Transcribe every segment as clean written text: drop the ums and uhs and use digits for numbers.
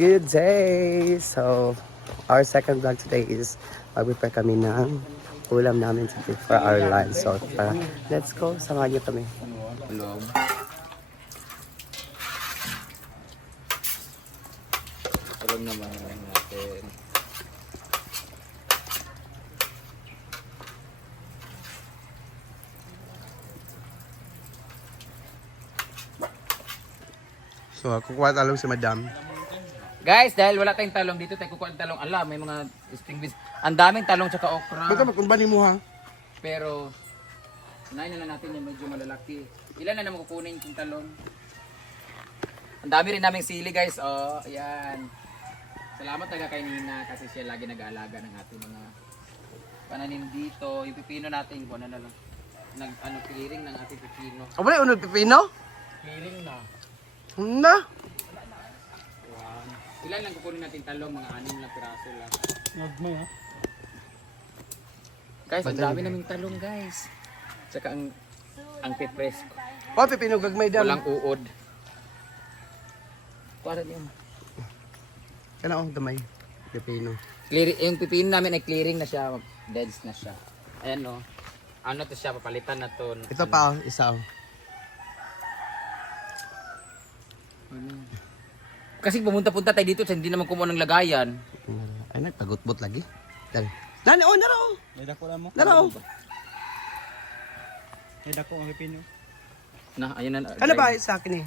good day! So, our second vlog today is mag-prepare kami ng ulam namin today for our lunch. So, let's go. Samahan niyo kami. Tulog. Tulog naman natin. So, kukuha talong si madam. Guys, dahil wala tayong talong dito, tayo kukuha ng talong. Ala, may mga distinguished. Ang daming talong tsaka okra. Ba't magkumbani mo ha? Pero, unahin na lang natin yung medyo malalaki. Ilan na naman kukunin yung talong? Ang dami rin naming sili guys. Oh, ayan. Salamat talaga kay Nina kasi siya lagi nag-aalaga ng ating mga pananim dito. Yung pipino natin, kung ano na lang. Clearing ng ating pipino. O ba unod pipino? Clearing na. Na? Ilan lang kukunin natin talong? Mga 6 na piraso lang. Nagmay ha? Guys, ang dami naming talong guys. Tsaka ang pipresko. O, pipino gagmay dam. Walang uod. Para niyo. Kana ang gamay. Pipino. Clearing, yung pipino namin ay clearing na siya. Deads na siya. Ayan no. Ano to siya, papalitan na to. Ito pa, isa. Kasi pumunta-punta tayo dito, hindi naman kumuha ng lagayan. Ay, nagpagutbot lagi. Dali. Nani, oh, naro. May dako lang mo. Naro. May dako ang pipino. Na, ayun na. Ano ba sa akin eh?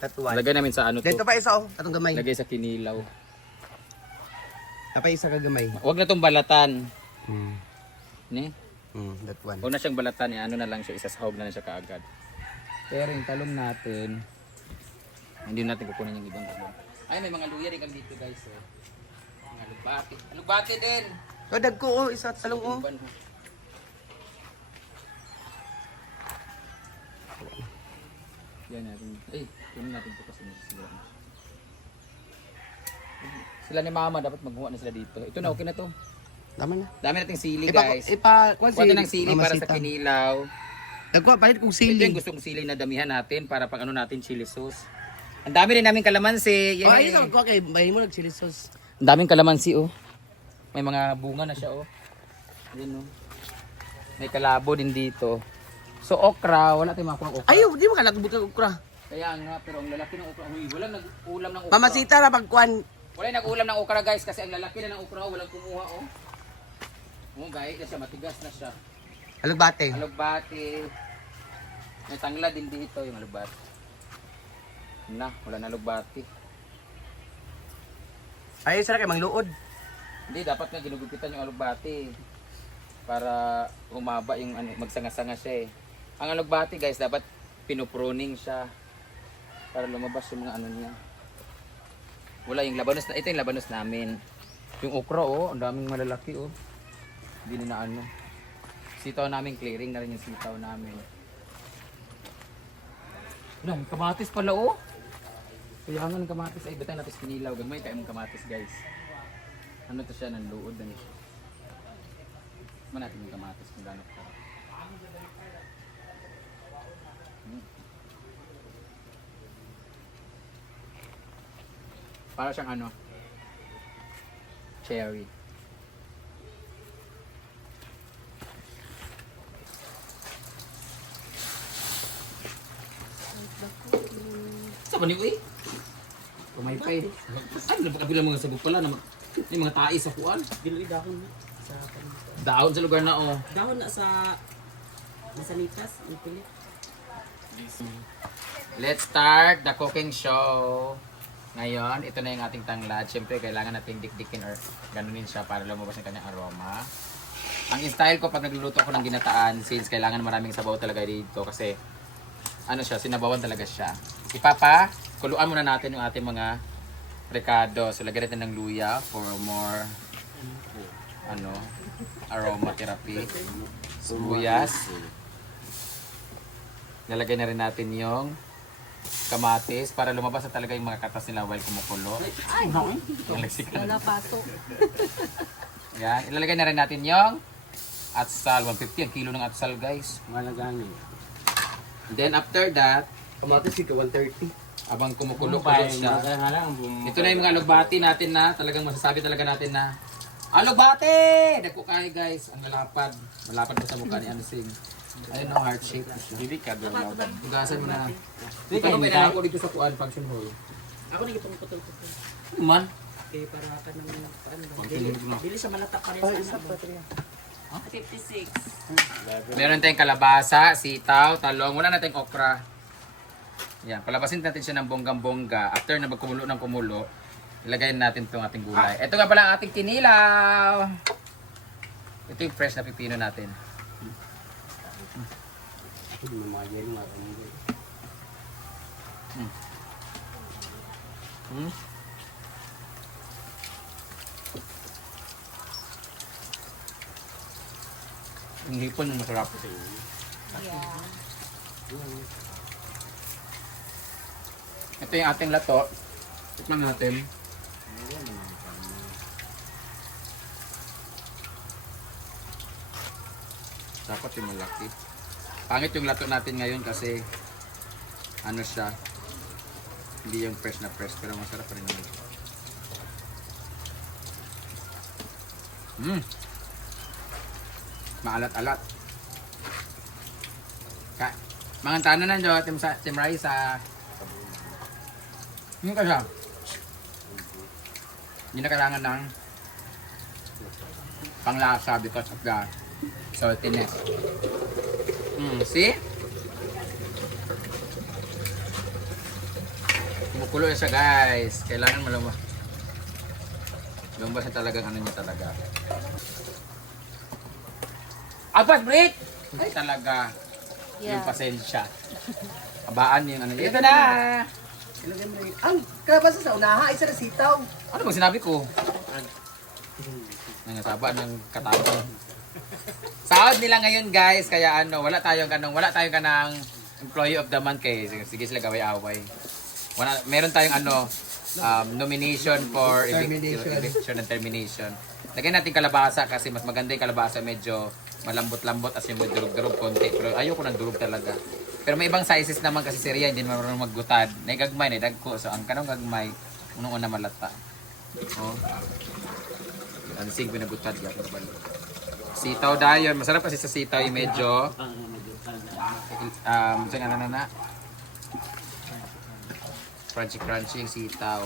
Tatuan. Lagay namin sa ano to. Dito pa isa, oh. Atong gamay. Lagay sa kinilaw. Tapay isa ka gamay. Huwag na tong balatan. Ni? That one. Huwag na siyang balatan, ano na lang siya, isasahog na lang siya kaagad. Pero yung talong natin, hindi natin kukunin yung ibang talong. Ay, may mga luya rin kami dito guys. Oh. Mga alugbati. Alugbati din! Kadag ko, oh. Isa talong, oh. Iban, oh. Yan natin. Ay, kunin natin ito kasi nasisira na. Sila ni mama, dapat magmuha na sila dito. Ito na, okay na to. Tama na. Dami nating sili guys. Kuha Kuha ng sili para sa kinilaw. Nagkuha, pahit kong Ito sili. yung gustong sili na damihan natin para pag ano natin chili sauce. Ang dami rin namin kalamansi. Oh, Yay! ay, isa magkuha kay, bahin mo nag-chili sauce. Ang daming kalamansi oh. May mga bunga na siya oh. Ayan oh. May kalabo din dito. So okra, wala tayong makuha okra. Ayaw, di mo kalakbot ng ukra. Kaya nga, pero ang lalaki ng okra. Uy, walang nag-ulam ng okra. Mamasita na pagkuhan. Wala nag-ulam ng okra guys kasi ang lalaki na ng okra oh, walang kumuha oh. Oh, gaya na siya, matigas na siya. Alugbate. Alugbati. May tangla din dito yung alugbati. Na, wala na alugbati. Ay, isa na kay Mangluod. Hindi, dapat nga ginugupitan yung alugbati. Para humaba yung ano, magsanga-sanga siya eh. Ang alugbati guys, dapat pinupruning siya. Para lumabas yung mga ano niya. Wala yung labanos na, ito yung labanos namin. Yung okra oh, ang daming malalaki oh. Hindi na ano. Sitaw namin, clearing na rin yung sitaw namin. Wala, may kamatis pala oh. Kaya nga ng kamatis ay batay natin kinilaw. Gamay tayo ng kamatis guys. Ano to siya, nanluod na siya. Man natin yung kamatis kung gano'n pa. Para siyang ano? Cherry. Sa ba niyo eh? Kumaypay. Ay, napakabila mga sabog pala na may mga tae sa kuan. Dili dahon na. Sa Daon sa lugar na oh. dahon na sa masanitas, ang pilit. Let's start the cooking show. Ngayon, ito na yung ating tanglad. Siyempre, kailangan natin dikdikin or ganunin siya para lumabas ang kanyang aroma. Ang style ko pag nagluluto ako ng ginataan, since kailangan maraming sabaw talaga dito kasi ano siya, sinabawan talaga siya. Kuluan muna natin yung ating mga recado. So, lagyan natin ng luya for more aromatherapy. Sibuyas. Lalagay na rin natin yung kamatis para lumabas na talaga yung mga katas nila while kumukulo. Ay, Wala wala paso. Yan. Ilalagay na rin natin yung atsal. 150 ang kilo ng atsal guys. Malagani. Then after that, Kamatis ka 130. Abang kumukulo-kulo siya. Ito na yung mga alugbati natin na talagang masasabi talaga natin na alugbati! Dako kayo guys, ang malapad. Malapad pa sa mukha ni Ansing. Ayun ang heart shape. Hindi ka doon na. Tugasan mo na. Hindi ka na ako dito sa kuan function hall. Ako nagipang-putol-putol. Man? Kaya para ka ng paano. Dili sa malata pa rin sa ano. 56. Meron tayong kalabasa, sitaw, talong. Wala na tayong okra. Yan, palabasin natin siya ng bonggang-bongga. After na magkumulo ng kumulo, ilagay natin itong ating gulay. Ito nga pala ang ating kinilaw. Ito yung fresh na pipino natin. Hmm? Yung hipon yung masarap. Ito yung ating lato. Tikman natin. Dapat yung malaki. Pangit yung lato natin ngayon kasi ano siya, hindi yung fresh na fresh pero masarap pa rin naman. Maalat-alat. Mga tanan na dyan, Team Raisa. Hindi ka siya. Hindi na kailangan ng panglasa because of the saltiness. See? Kumukulo na siya guys. Kailangan malumba. Lumabas na talagang ano niya talaga. Apat, Brit! Ay talaga. Yung pasensya. Abaan yung ano niya. Ito na! Ang kalabasa sa unaha, isa na sitaw. Ano bang sinabi ko? Nangasaba ng katapang. Sahod nila ngayon guys, kaya ano, wala tayong kanang employee of the month kay sige sila gaway-away. Meron tayong ano, nomination for eviction and termination. Lagyan natin kalabasa kasi mas maganda yung kalabasa, medyo malambot-lambot as yung may durug-durug konti. Pero ayoko ng durug talaga. Pero may ibang sizes naman kasi si Ria, hindi marunong maggutad. Naigagmay, naidagko. So ang kanong gagmay, unong-una malata. Oh. Ang sig pinagutad ya sitaw dayon, masarap kasi sa sitaw yung medyo crunchy yung sitaw.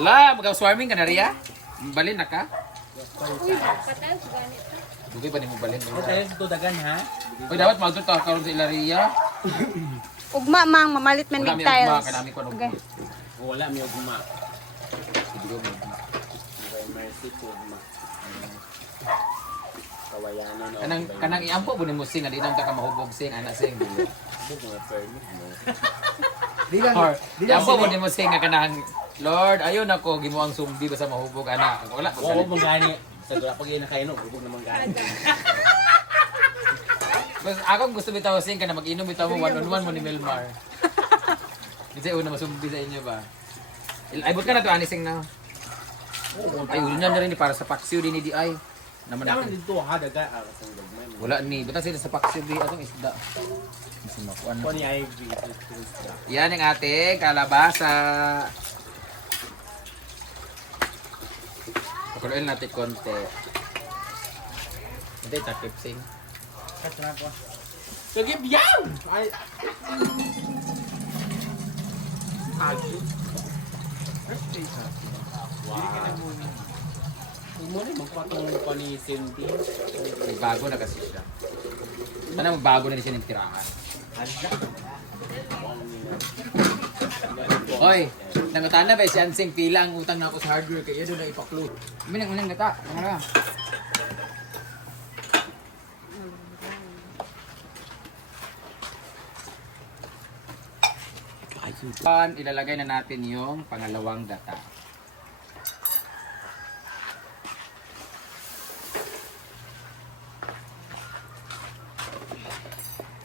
Ala, mag-swarming ka na Ria? Balin na ka? Dugay pa ni mo balin. Ito dagan ha. Uy, dapat magdun to karon sa Ilaria. Ugma mang mamalit man Wala big may ugma, tiles. kanami ko Okay. Wala mi ugma. Siguro may ugma. Mercy ko ugma. Kawayanan Kanang iampo po ni mo sing, di nang ka mahubog sing, ana sing. Or, iampo po ni mo sing nga kanang Lord, ayun ako, gimuang sumbi ba sa mahubog, ana. Wala. Oo, mangani. Sa dula pag inakaino, ubog na mangani. Basta akong gusto bitaw sing ka na mag-inom bitaw mo one-on-one mo ni Melmar. Kasi una masumbi sa inyo ba? Ay, but ka na to, anising na. Ay, ulo na rin para sa paksiw din ni Di-ay. Naman Naman natin. dito ha, daga. Ang gagmay. Wala ni, basta sila sa paksiw di atong isda. Kasi makuan. Ako ni Ivy. Yan ang ating kalabasa. Pakuloyin natin konti. Hindi, takip sing. Kasama ko. Sige, biyaw! Ay! Wow. Huwag mo rin magpatong pa ni Cindy. Bago na kasi siya. Sana magbago na rin siya ng tirahan. Hoy, nangutana ba si Ansing pila ang utang na ako sa hardware kaya doon na ipaklo. Minang unang gata, ano na? Ilalagay na natin yung pangalawang gata.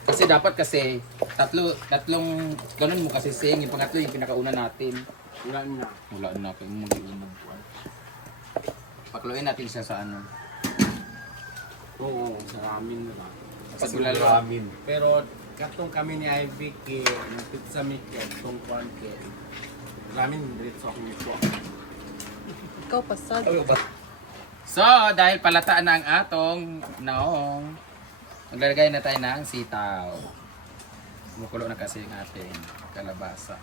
Kasi dapat kasi tatlong ganun mo kasi sing, yung pangatlo yung pinakauna natin. Wala na kayo mo mag-iunog. Pakluin natin siya sa ano. Oo, sa amin na lang. Sa bulalo. Pero Katong kami ni Ivy kay ng pizza maker tong kwan kay. Ramen dito sa akong ito. Ikaw pasad. So, dahil palataan na ang atong naong, maglalagay na tayo ng sitaw. Kumukulo na kasi yung ating kalabasa.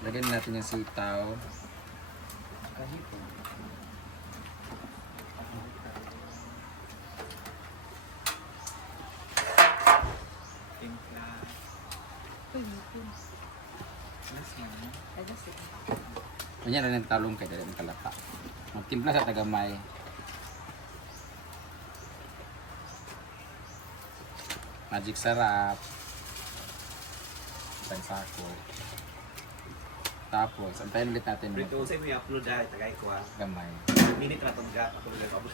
Lagyan na natin yung sitaw. Ganyan na ng talong kay dali ng kalata. Magtimpla sa tagamay. Magic sarap. Isang sako. Tapos, antayin ulit natin Dito sa mo i-upload dahil tagay ko ah. gamay. Minute na tong ga ako ulit ako.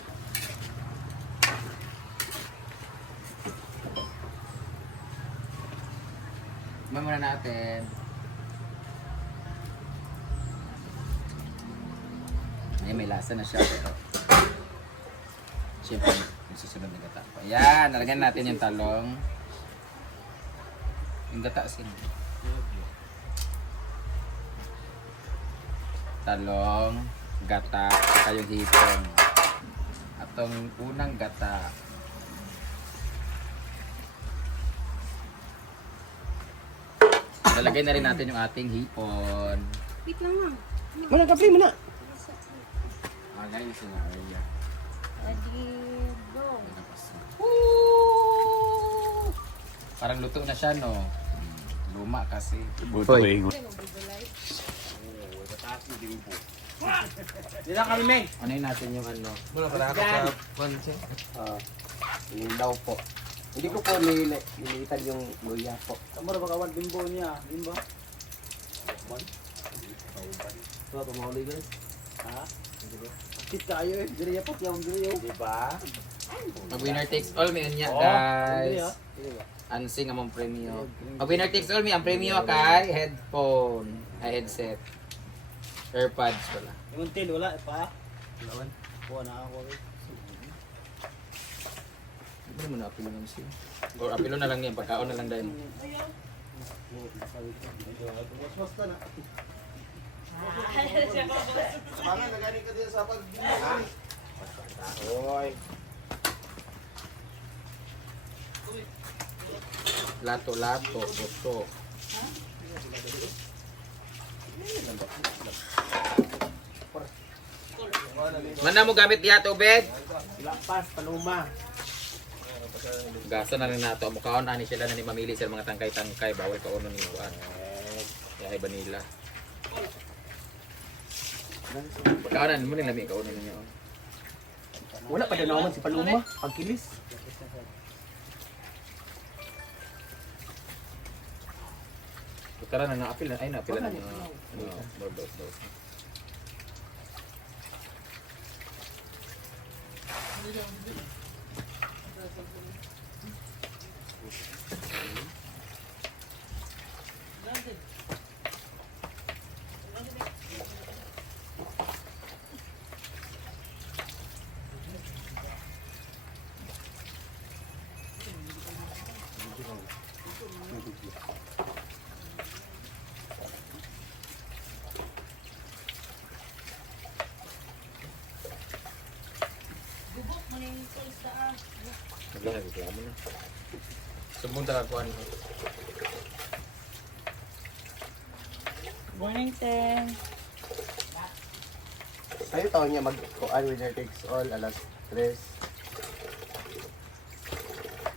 Kumain muna natin. Ay, may lasa na siya pero siyempre, yung susunod na gata pa. Ayan, nalagyan natin yung talong. Yung gata sin. Talong, gata, saka yung hipon. At ang unang gata. Lalagay na rin natin yung ating hipon. Wait lang ma'am. Muna, kapli muna. Guys, yung area. Ready, go. Parang luto na siya, no? Luma kasi. Hoy. Dila kami may. Ano yun natin yung ano? Muna pala ako sa panse. Nilaw po. Hindi ko po nilitan yung luya po. Kamara ba kawan bimbo niya? Bimbo. Ito pa mahuli guys. Ha? Kit kayo eh. Diri pa yung diri eh. Di ba? Mag winner takes all, may unya, guys. Ansing among premium. Mag winner takes all, may ang premium kay headphone. Ay, headset. Airpods pala. Yung tin wala pa. Lawan. Kuha na ako eh. Hindi mo na apilo lang siya. Or apilo na lang niya, pagkaon na lang dahil. Basta na. Sana nagani ka din sa pag. Oy. Lato-lato, gusto. Mana mo gamit diya tubig? Lapas paluma. Gasa na rin nato. Mukhaon ani sila na ni mamili sa mga tangkay-tangkay. Bawal ka uno ni Juan. Yahay ba nila? Pagkaanan mo nila may kauno ninyo. Wala pa din naman si Paluma. Pagkilis. Tara na naapil na. Ay naapil na. Dos. Nagreklamo na. Sumunta ka kuhan. Morning, Ten. Sa'yo taon niya mag-kuan winner takes all alas 3.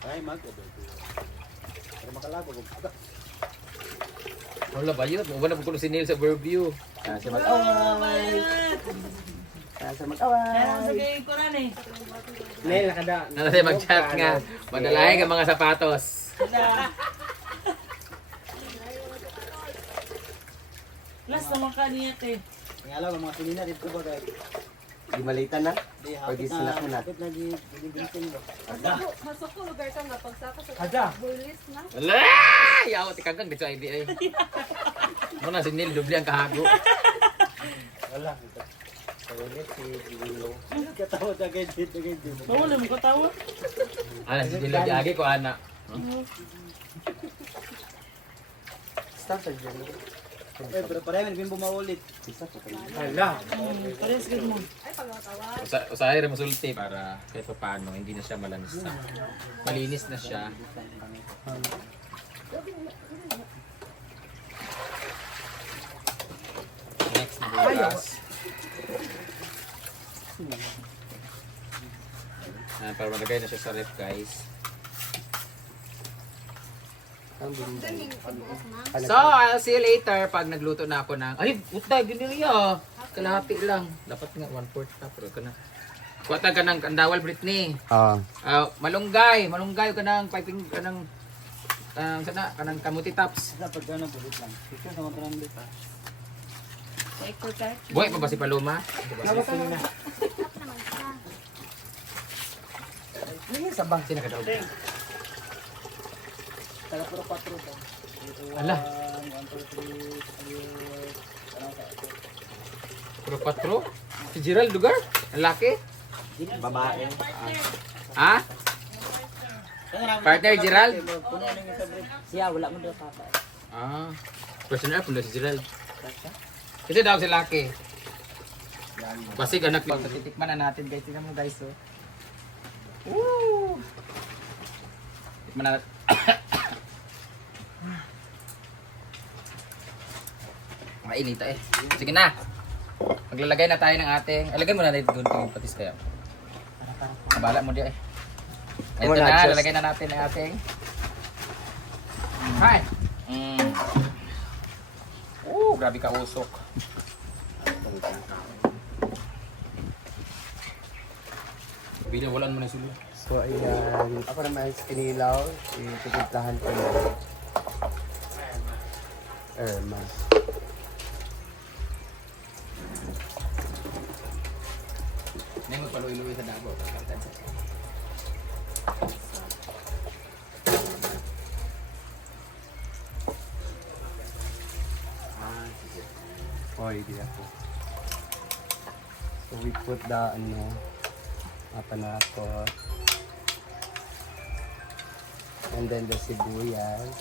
Ay mag. Para makalago ko. Wala ba yun? Wala po kulo si Neil sa Burview. Kasi mag-away. Kasi mag-away. Sige, kuran eh. Nel nakada. Nala tayo mag-chat nga. Madalahin ka mga sapatos. Last naman ka niya, Te. Ngalaw mga sinina dito ba kay. Di malitan na. Di Pag isinak mo na. hapit na di binting ba. Masok ko lugar ka na pagsaka sa Ada. bulis na. Wala! Yaw, tikagang dito sa IBA. Muna si Neil, dubli ang kahago. Wala. Ulit si Lilo. Katawa tagay dito. Bawal mo katawa. Ano si Neil, diagi ko anak. Start sa dyan. Pero parang may bumaulit. Hala. Parehas good mo. Usahay rin masulti para kahit pa paano, hindi na siya malansa. Malinis na siya. Next na bukas. Para malagay na siya sa ref, guys. So, I'll see you later pag nagluto na ako ng... Ay, utay, giniriya. Kalahati lang. Dapat nga, 1/4 na. Pero ka na. Kuwata ka ng kandawal, Britney. Malunggay ka ng piping, ka ng... sana, ka ng kamuti tops. Dapat ka na pulit lang. Ito naman ka ng lita. Boy, pa ba si Paloma? Hindi sa bang. Sino ka daw? Kala puro 4 to. Ala. 1, 2, 3, Puro patro? Si Gerald lugar? Lalaki? babae. Ha? Partner, Gerald? Puno na yung favorite. Siya, wala mo daw papa. Personal po si Gerald. Ito daw si Laki. Basig anak. Titikman na natin guys. Tingnan mo guys. Oh. Woo! Tikman na natin. Mainita eh. Sige na. Maglalagay na tayo ng ating... Alagay mo na dito doon yung patis kaya. Kabala mo dia eh. Ito na, lalagay na natin ang ating... Hi! Grabe ka usok. Bilang walaan mo na sulo. So ayan, ako naman sa kinilaw, ititimplahan ko na Irma. May magpaluwi-luwi sa dabo. Oy, di ako. So we put the panakot. And then the sibuyas.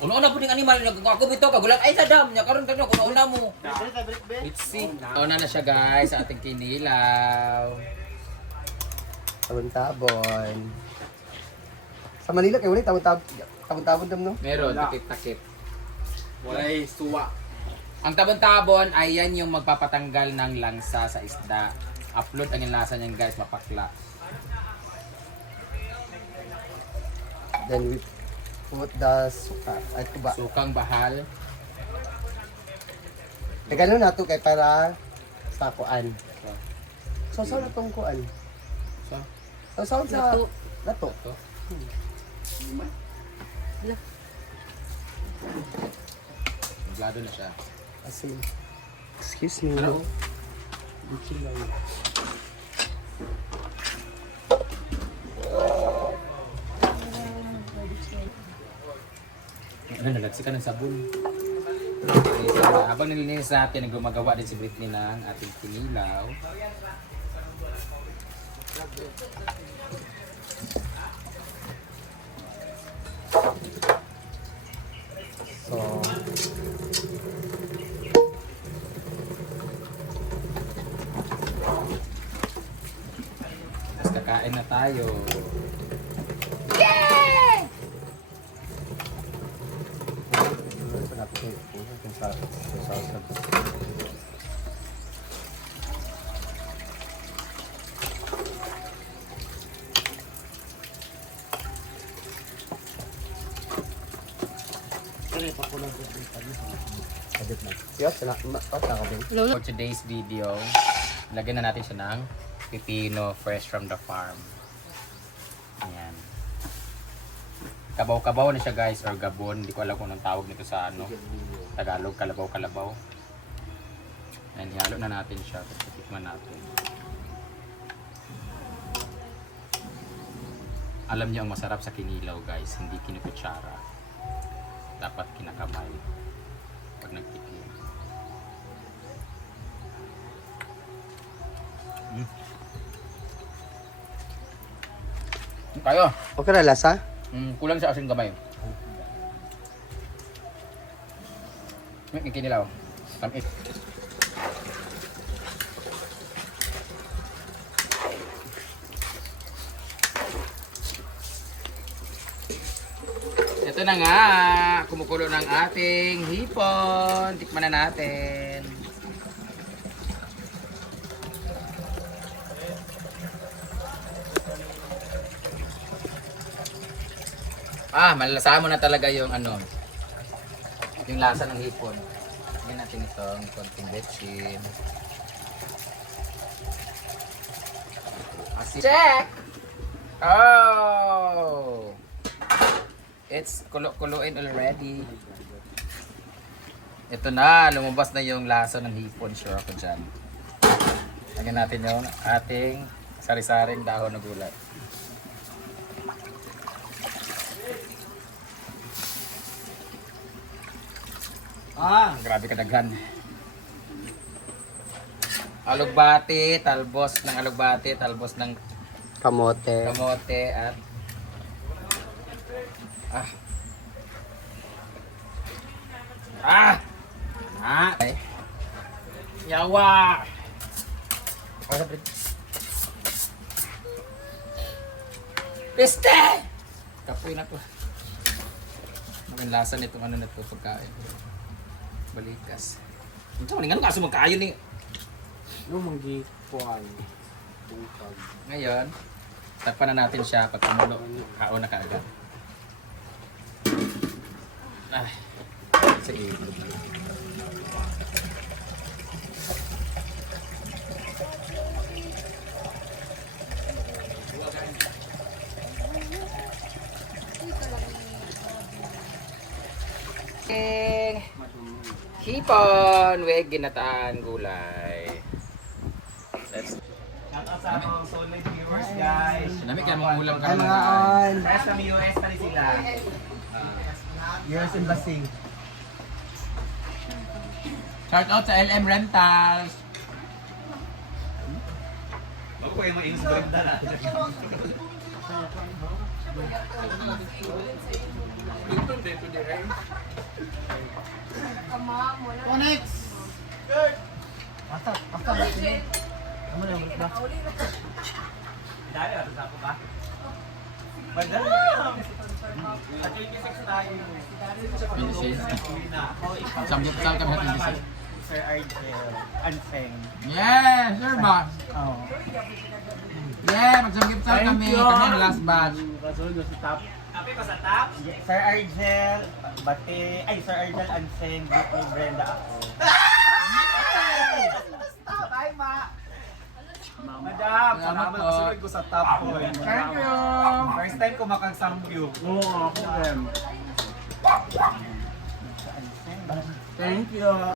Una-una po ding animal, ako bito kagulat ay sa dam niya karon kanyo kung una mo. Let's see. Una na siya guys sa ating kinilaw. Tabon-tabon. Sa Manila kay wala tabon-tabon dam no? Meron takip-takip. Walay suwa. Ang tabon-tabon ay yan yung magpapatanggal ng langsa sa isda. Upload ang yung lasa niyan guys, mapakla. Then we put the suka. Ay, tuba. Sukang bahal. Nagano na to kay para sa kuan. So saan na tong kuan? So, So saan sa lato? ito. Blado na siya. Asin. Excuse me. Ano? Bikin lang. Nalagsi ka ng sabon. Okay, so, habang nililinis natin, gumagawa din si Britney ng ating kinilaw. So, Tapos kakain na tayo. For today's video, lagyan na natin siya ng pipino fresh from the farm. Ayan. Kabaw-kabaw na siya guys, or gabon. Hindi ko alam kung anong tawag nito sa Tagalog, kalabaw-kalabaw. Ayan, ihalo na natin siya. Tapos tikman natin. Alam niyo ang masarap sa kinilaw guys, hindi kinukutsara. dapat kinakamay pag nagtikim. Kayo, Okay na lasa? kulang sa asin gamay. May kinilaw. Tamis. Ito na nga, kumukulo ng ating hipon. Tikman na natin. Malalasahan mo na talaga yung ano, yung lasa ng hipon. Lagyan natin itong konting betchin. Check! Oh! It's kulo-kuloin already. Ito na, lumabas na yung lasa ng hipon. Sure ako dyan. Lagyan natin yung ating sari-saring dahon na gulay. Grabe kadaghan. Alugbati, talbos ng alugbati, talbos ng Kamote. kamote at ay. Yawa. Piste! Kapoy na to. Ang lasa nitong ano na to pagkain. Balikas. Ito man ngano kaso magkaayo ni. Yung manggi kuan. Bungkag. Ngayon, takpan na natin siya pag tumulo. Kaon na kaagad. Ay. Sige. Hipon with ginataang gulay. Let's Shoutout sa mga solid viewers, guys. Nami kaya mong ulam ka Ano naman. on? Rest from US pa rin sila. US Embassy. Shout out sa LM Rentals. Bago ko yung mainis Brenda natin. Dali, ato sa ako ba? Madali! At 26 tayo. Samgyupsal kami natin dito. Sir Argel, Anseng. Yeah, sure ba? Oh. Yeah, magsamgyupsal kami. Kami ang last batch. Kasunod sa top. Api pa sa top? Sir Argel, Bate, ay Sir Argel Anseng, Group ni Brenda ako. Tay, ma! Madam, salamat po. kasunod ko sa top ko. Thank you. First time ko makagsamgyu. Oo, ako rin. Thank you.